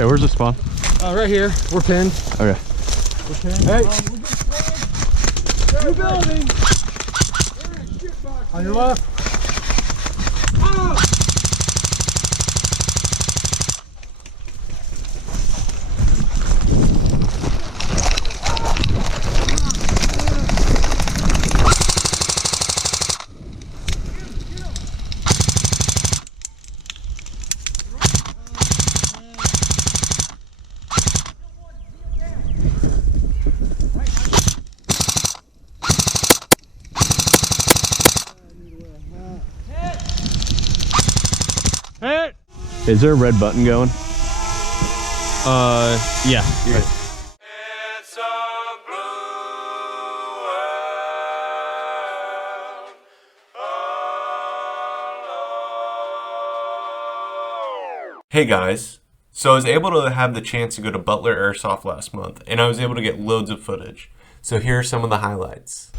Hey, where's the spawn? Right here. We're pinned. Okay. We're pinned. Hey. New building. On your left. Oh. Hey. Is there a red button going? Yeah. Right. It's a blue world alone. Hey guys, so I was able to have the chance to go to Butler Airsoft last month, and I was able to get loads of footage. So here are some of the highlights.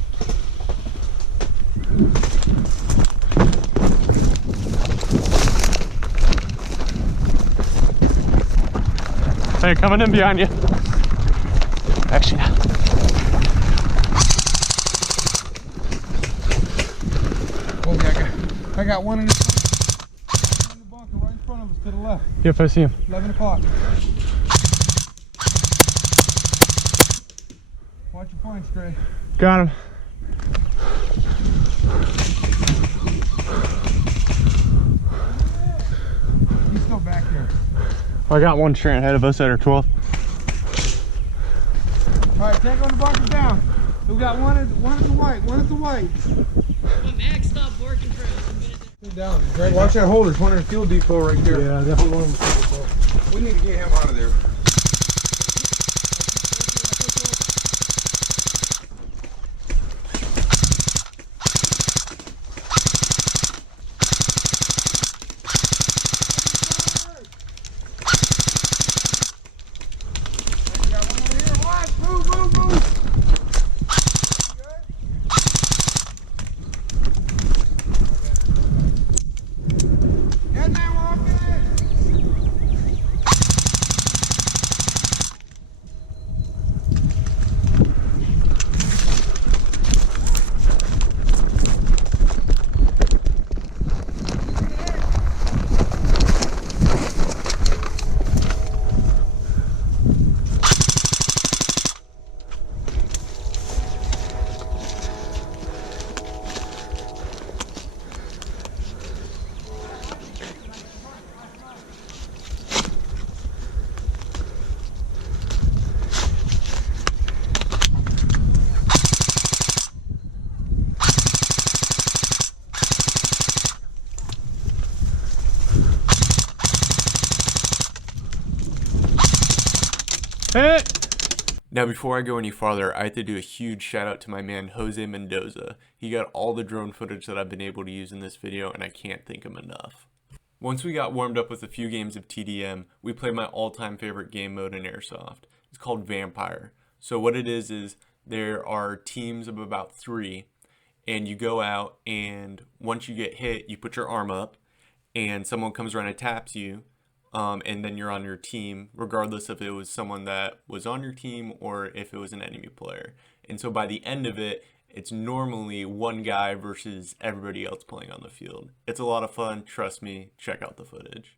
Hey, coming in behind you. Actually, Oh, yeah, I got one in the bunker right in front of us to the left. yep, I see him. 11 o'clock. Watch your flanks, Gray. Got him. He's still back here. I got one straight ahead of us at our 12. All right, take on the bunker down. We got one at the white, one at the white. My mag stopped working for a minute. Get down, Greg. Watch that hole. There's one in the fuel depot right there. Yeah, definitely one in the fuel depot. We need to get him out of there. Hey. Now before I go any farther, I have to do a huge shout out to my man Jose Mendoza. He got all the drone footage that I've been able to use in this video, and I can't thank him enough. Once we got warmed up with a few games of TDM, we played my all-time favorite game mode in Airsoft. It's called Vampire. So what it is there are teams of about 3, and you go out, and once you get hit, you put your arm up, and someone comes around and taps you, and then you're on your team, regardless if it was someone that was on your team or if it was an enemy player. And so by the end of it, it's normally one guy versus everybody else playing on the field. It's a lot of fun, trust me, check out the footage.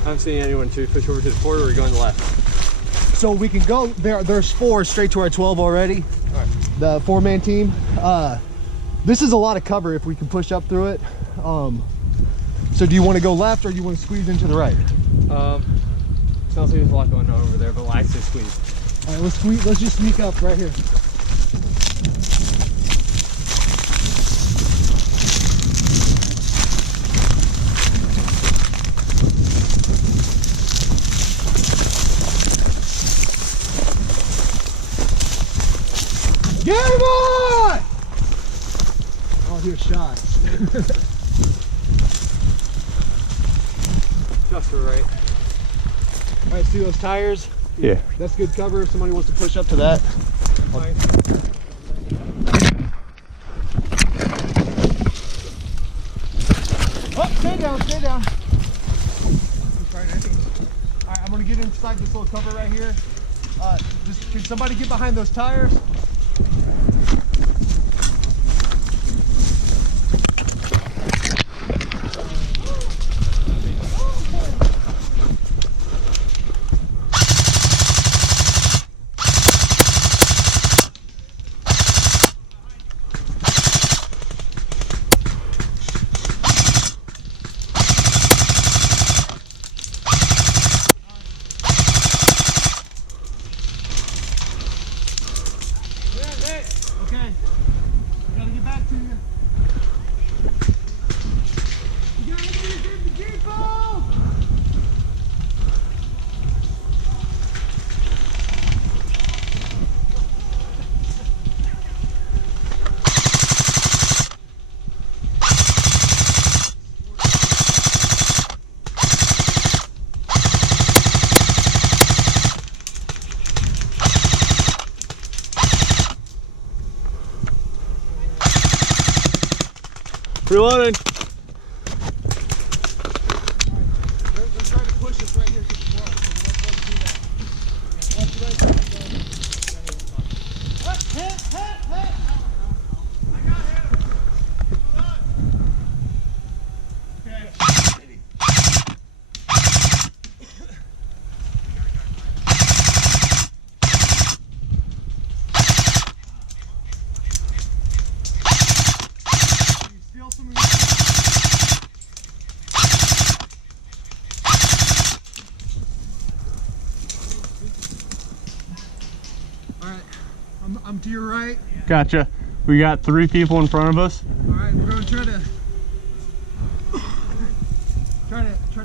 I don't see anyone to push over to the port, or are we going left? So we can go there. There's 4 straight to our 12 already. All right. The 4-man team. This is a lot of cover if we can push up through it. So do you want to go left or do you want to squeeze into the right? Sounds like there's a lot going on over there, but I say squeeze. All right, let's just sneak up right here. Get him on! Oh, here's shots. to the right. All right, see those tires? Yeah. That's good cover if somebody wants to push up to that. Oh, stay down, stay down. All right, I'm gonna get inside this little cover right here. Can somebody get behind those tires? Okay, gotta get back to you. You gotta get the depot! Reloading. They're trying to push us right here to the front, so let's do that. Watch your right. Hit! I got him! Okay. Steal some of these. All right, I'm to your right. Gotcha. We got 3 people in front of us. All right, we're gonna try to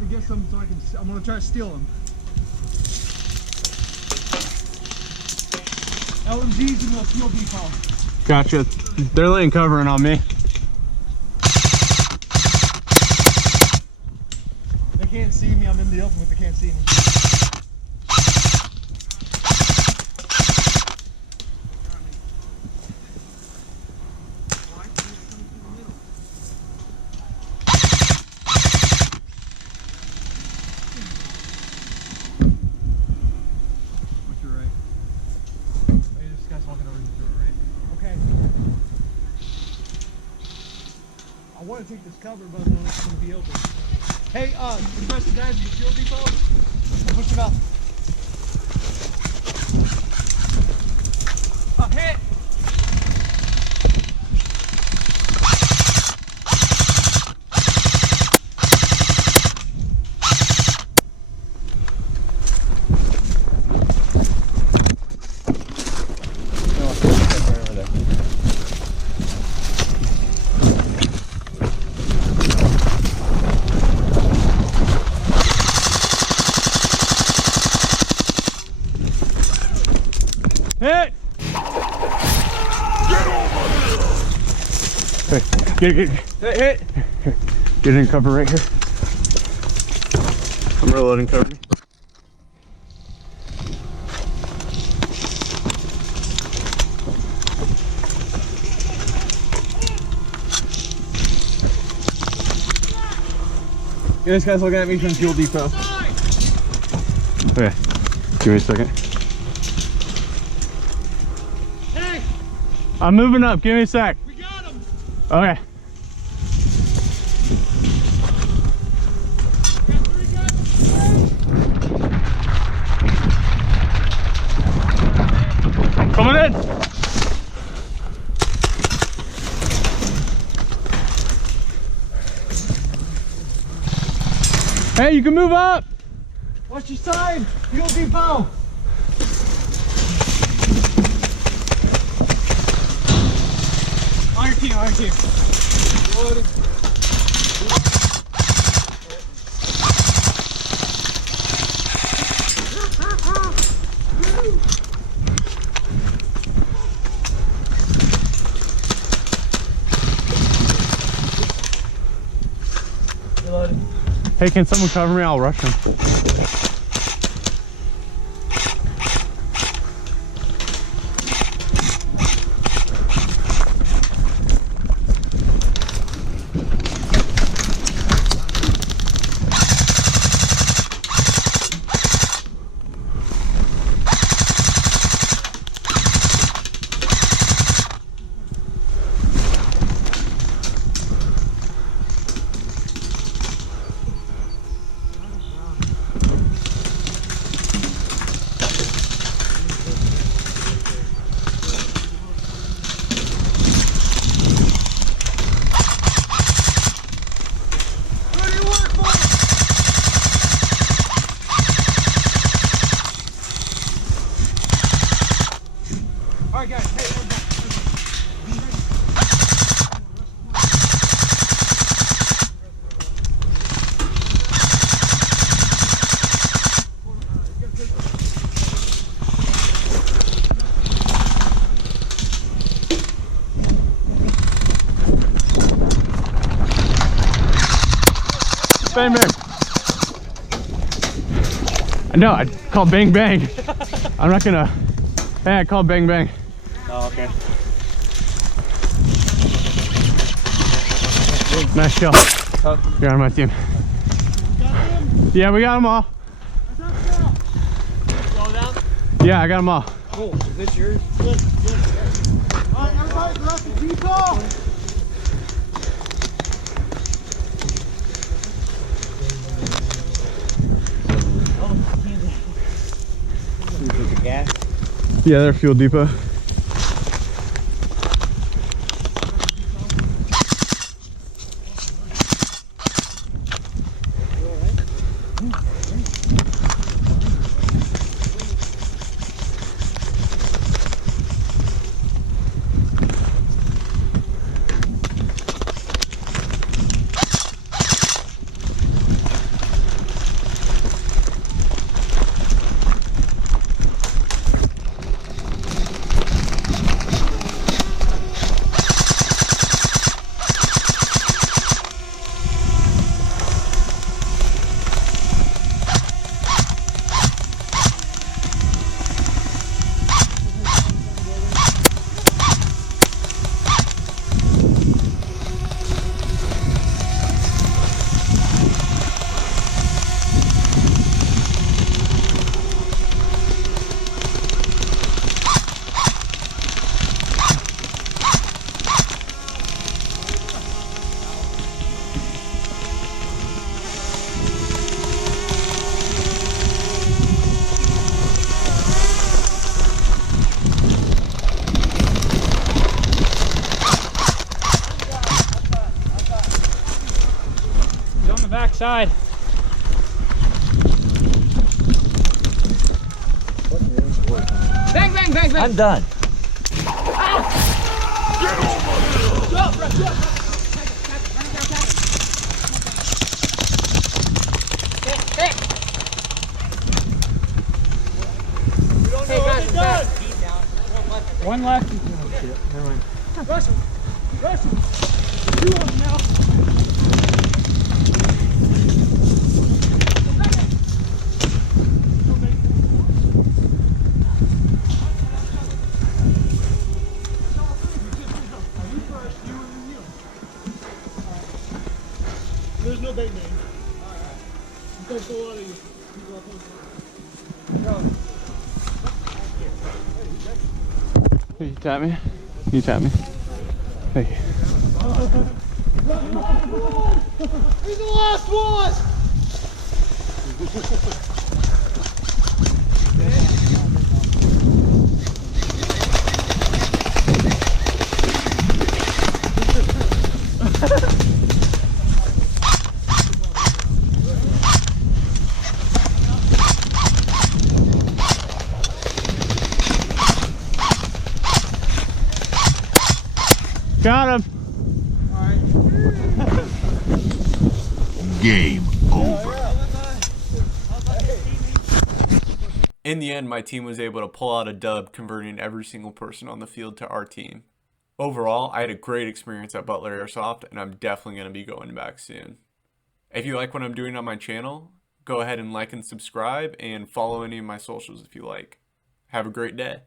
get some so I'm gonna try to steal them. LMGs in the fuel depot. Gotcha. They're laying covering on me. They can't see me. I'm in the open, but they can't see me. Watch your right. Oh, this guy's walking over to the right. Okay. I want to take this cover, but I don't know if it's going to be open. Hey, the rest of the guys in the fuel depot, push them out. Hit! Hit! Get hit! Get in cover right here. I'm reloading cover. This guy's looking at me from fuel depot. Okay, give me a second. Hey, I'm moving up, give me a sec. we got him! Okay. Got 3 guys. Coming in! Hey, you can move up! Watch your side! Fuel depot! On your team, on your team. Reloading. Reloading. Hey, can someone cover me? I'll rush him. Bang bang. No, I called bang bang. I'm not gonna. Hey, I called bang bang. Oh, okay. Nice kill. You're on my team. Yeah, we got them all. Yeah, I got them all. Cool. Is this yours? Alright, everybody, grab the depot. Gas? Yeah, they're fuel depot. Backside. Bang, bang, bang, bang. I'm done. Hey guys, it's back. One left. Oh, shit. Never mind. Rush him. Rush him. Two of them now. There's no big name. Alright. Don't pull out of you. Hey, you tap me? You tap me? Hey. He's the last one! Got him. Game over. In the end, my team was able to pull out a dub, converting every single person on the field to our team. Overall, I had a great experience at Butler Airsoft, and I'm definitely going to be going back soon. If you like what I'm doing on my channel, go ahead and like and subscribe and follow any of my socials if you like. Have a great day.